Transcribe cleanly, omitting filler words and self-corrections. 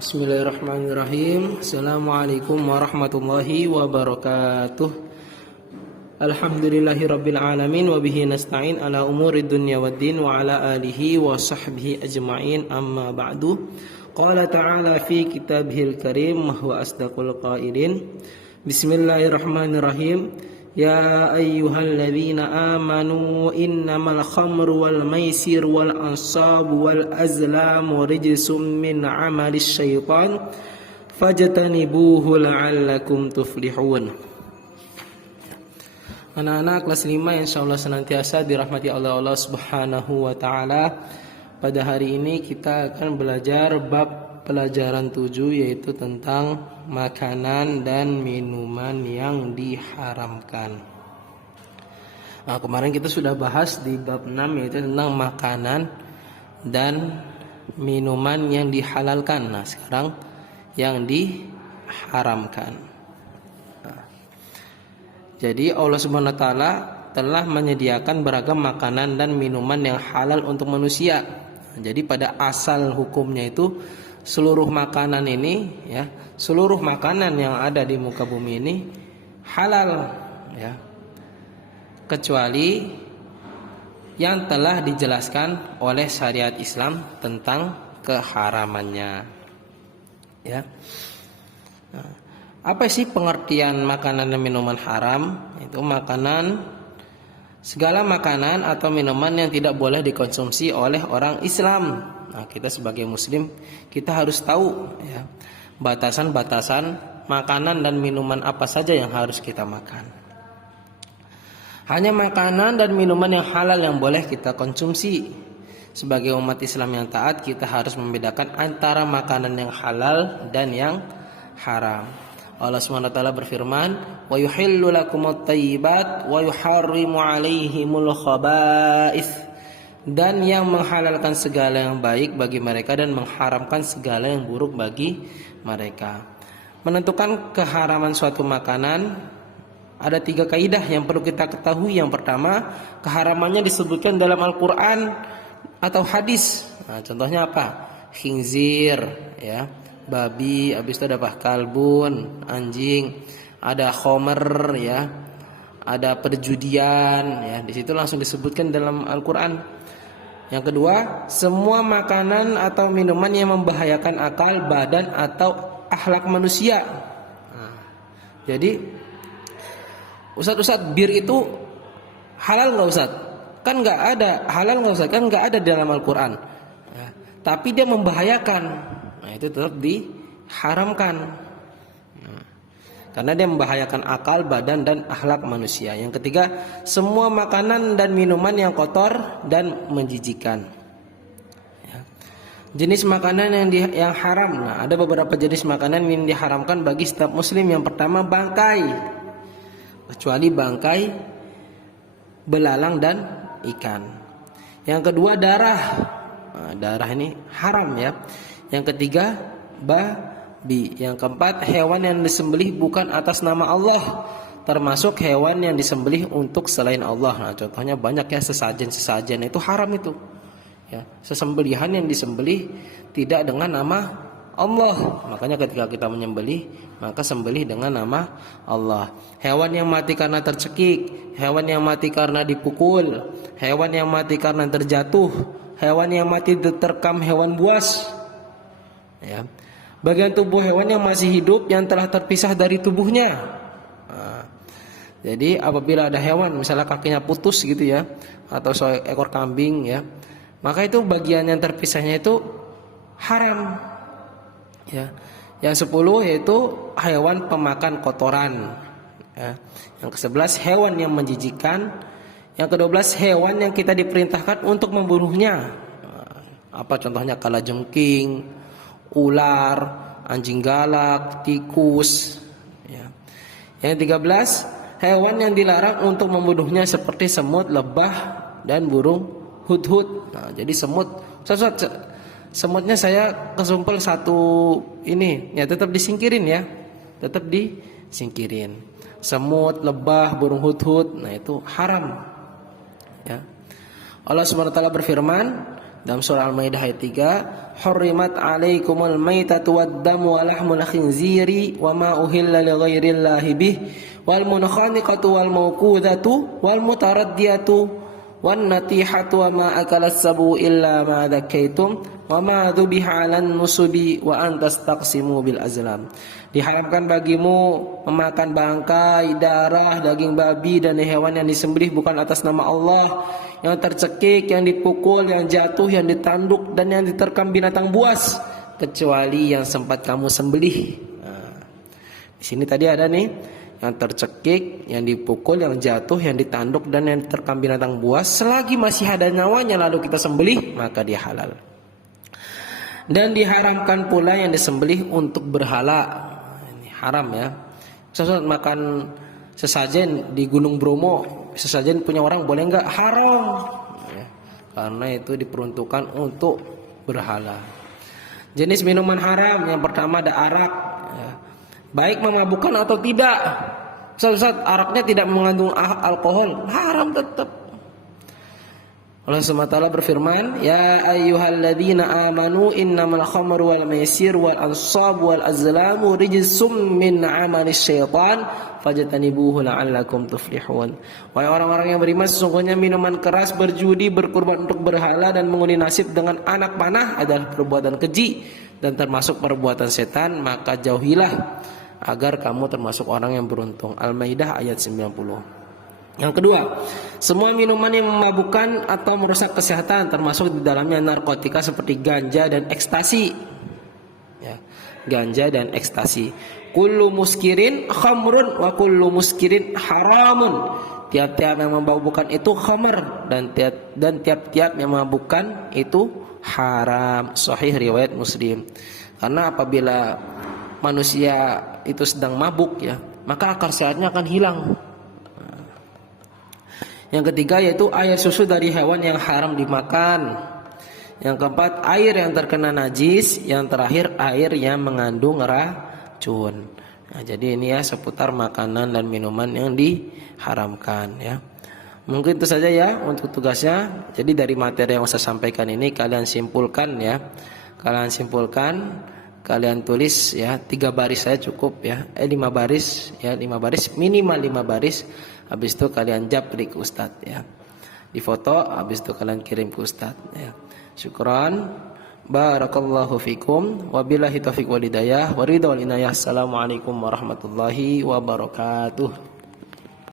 Bismillahirrahmanirrahim. Assalamualaikum warahmatullahi wabarakatuh. Alhamdulillahirabbil alamin wa bihi nasta'in ala umurid dunya waddin wa ala alihi wa sahbihi ajma'in, amma ba'du. Qala ta'ala fi kitabihil karim wa huwa asdaqul qailin. Bismillahirrahmanirrahim. Ya ayyuhalladzina amanu innamal khamru wal maisir wal ansabu wal azlamu rijsum min amalis syaitan fajtanibuhu la'allakum tuflihun. Anak-anak kelas 5 insyaallah senantiasa dirahmati Allah Subhanahu wa taala. Pada hari ini kita akan belajar bab pelajaran 7, yaitu tentang makanan dan minuman yang diharamkan. Nah, kemarin kita sudah bahas di bab 6, yaitu tentang makanan dan minuman yang dihalalkan. Nah, sekarang yang diharamkan. Nah, jadi Allah Subhanahu wa taala telah menyediakan beragam makanan dan minuman yang halal untuk manusia. Jadi pada asal hukumnya itu seluruh makanan ini, ya, seluruh makanan yang ada di muka bumi ini halal, ya, kecuali yang telah dijelaskan oleh syariat Islam tentang keharamannya, ya. Nah, apa sih pengertian makanan dan minuman haram? Itu segala makanan atau minuman yang tidak boleh dikonsumsi oleh orang Islam. Nah, kita sebagai muslim, kita harus tahu, ya, batasan-batasan makanan dan minuman apa saja yang harus kita makan. Hanya makanan dan minuman yang halal yang boleh kita konsumsi. Sebagai umat Islam yang taat, kita harus membedakan antara makanan yang halal dan yang haram. Allah SWT berfirman, "Wa yuhillu lakumut thayyibat wa yuharrimu 'alaihimul khaba'ith." Dan yang menghalalkan segala yang baik bagi mereka dan mengharamkan segala yang buruk bagi mereka. Menentukan keharaman suatu makanan ada 3 kaidah yang perlu kita ketahui. Yang pertama, keharamannya disebutkan dalam Al-Quran atau hadis. Nah, contohnya apa? Khinzir, ya, babi, habis itu ada kalbun, anjing, ada khomer, ya, ada perjudian, ya, di situ langsung disebutkan dalam Al-Quran. Yang kedua, semua makanan atau minuman yang membahayakan akal, badan atau akhlak manusia. Nah, jadi Ustadz, bir itu halal nggak Ustadz? Kan nggak ada. Halal nggak Ustadz? Kan nggak ada dalam Al-Quran, ya. Tapi dia membahayakan. Nah, itu tetap diharamkan. Karena dia membahayakan akal, badan, dan akhlak manusia. Yang ketiga, semua makanan dan minuman yang kotor dan menjijikan, ya. Jenis makanan yang haram. Nah, ada beberapa jenis makanan yang diharamkan bagi setiap muslim. Yang pertama, bangkai, kecuali bangkai, belalang, dan ikan. Yang kedua, darah. Nah, darah ini haram, ya. Yang ketiga, Yang keempat, hewan yang disembelih bukan atas nama Allah, termasuk hewan yang disembelih untuk selain Allah. Nah, contohnya banyak, ya, sesajen itu haram itu, ya. Sesembelihan yang disembelih tidak dengan nama Allah. Makanya ketika kita menyembelih, maka sembelih dengan nama Allah. Hewan yang mati karena tercekik, hewan yang mati karena dipukul, hewan yang mati karena terjatuh, hewan yang mati diterkam hewan buas, ya. Bagian tubuh hewan yang masih hidup yang telah terpisah dari tubuhnya. Nah, jadi apabila ada hewan misalnya kakinya putus gitu, ya, atau seekor kambing, ya, maka itu bagian yang terpisahnya itu haram, ya. Yang 10 yaitu hewan pemakan kotoran, ya. Yang ke-11 hewan yang menjijikan. Yang ke-12 hewan yang kita diperintahkan untuk membunuhnya. Nah, apa contohnya? Kalajengking, ular, anjing galak, tikus, ya. Yang 13 hewan yang dilarang untuk membunuhnya seperti semut, lebah, dan burung hudhud. Nah, jadi semutnya saya kesumpel satu ini, ya, tetap disingkirin, ya, tetap disingkirin. Semut, lebah, burung hudhud, nah itu haram, ya. Allah Subhanahu wa taala berfirman, Dalam surah Al-Maidah ayat 3, "Hurrimat 'alaikumul maitatu wad-damu wa lahmul khinziri wa ma uhilla li ghairillahi bih wal munkhaniqatu wal mawqudatu wal mutaraddiyatu wan natihatu wa ma akalas sabu illa ma dzakaitum wa ma dzubiha 'alan nusubi wa an tastaqsimu bil azlam." Diharamkan bagimu memakan bangkai, darah, daging babi dan hewan yang disembelih bukan atas nama Allah, yang tercekik, yang dipukul, yang jatuh, yang ditanduk dan yang diterkam binatang buas, kecuali yang sempat kamu sembelih. Nah, di sini tadi ada nih yang tercekik, yang dipukul, yang jatuh, yang ditanduk dan yang diterkam binatang buas. Selagi masih ada nyawanya lalu kita sembelih, maka dia halal. Dan diharamkan pula yang disembelih untuk berhala. Ini haram ya. Misalnya makan sesajen di Gunung Bromo, sesajen punya orang boleh nggak? Haram ya, karena itu diperuntukkan untuk berhala. Jenis minuman haram yang pertama ada arak ya. Baik memabukkan atau tidak. Ustaz, araknya tidak mengandung alkohol, haram tetap. Allah SWT berfirman, "Ya ayyuhalladzina amanu innamal khamru wal maisir wal ansab wal azlamu rijsum min 'amalis syaitan fajtanibuhu la'allakum tuflihun." Wahai orang-orang yang beriman, sesungguhnya minuman keras, berjudi, berkurban untuk berhala dan mengundi nasib dengan anak panah adalah perbuatan keji dan termasuk perbuatan setan, maka jauhilah agar kamu termasuk orang yang beruntung. Al-Maidah ayat 90. Yang kedua, semua minuman yang memabukkan atau merusak kesehatan, termasuk di dalamnya narkotika seperti ganja dan ekstasi. Ya, ganja dan ekstasi. Kullu muskirin khamrun wa kullu muskirin haramun. Tiap-tiap yang memabukkan itu khamr dan tiap-tiap yang memabukkan itu haram. Sahih riwayat Muslim. Karena apabila manusia itu sedang mabuk ya, maka akal sehatnya akan hilang. Yang ketiga yaitu air susu dari hewan yang haram dimakan. Yang keempat, air yang terkena najis. Yang terakhir, air yang mengandung racun. Nah, jadi ini ya seputar makanan dan minuman yang diharamkan ya. Mungkin itu saja ya untuk tugasnya. Jadi dari materi yang saya sampaikan ini kalian simpulkan ya. Kalian simpulkan, kalian tulis ya 3 baris saya cukup ya. 5 baris ya, 5 baris minimal 5 baris. Habis itu kalian japri ke Ustadz ya. Difoto, habis itu kalian kirim ke Ustadz ya. Syukran. Barakallahu fikum. Wabillahi taufiq wal hidayah. Waridul inayah. Assalamualaikum warahmatullahi wabarakatuh.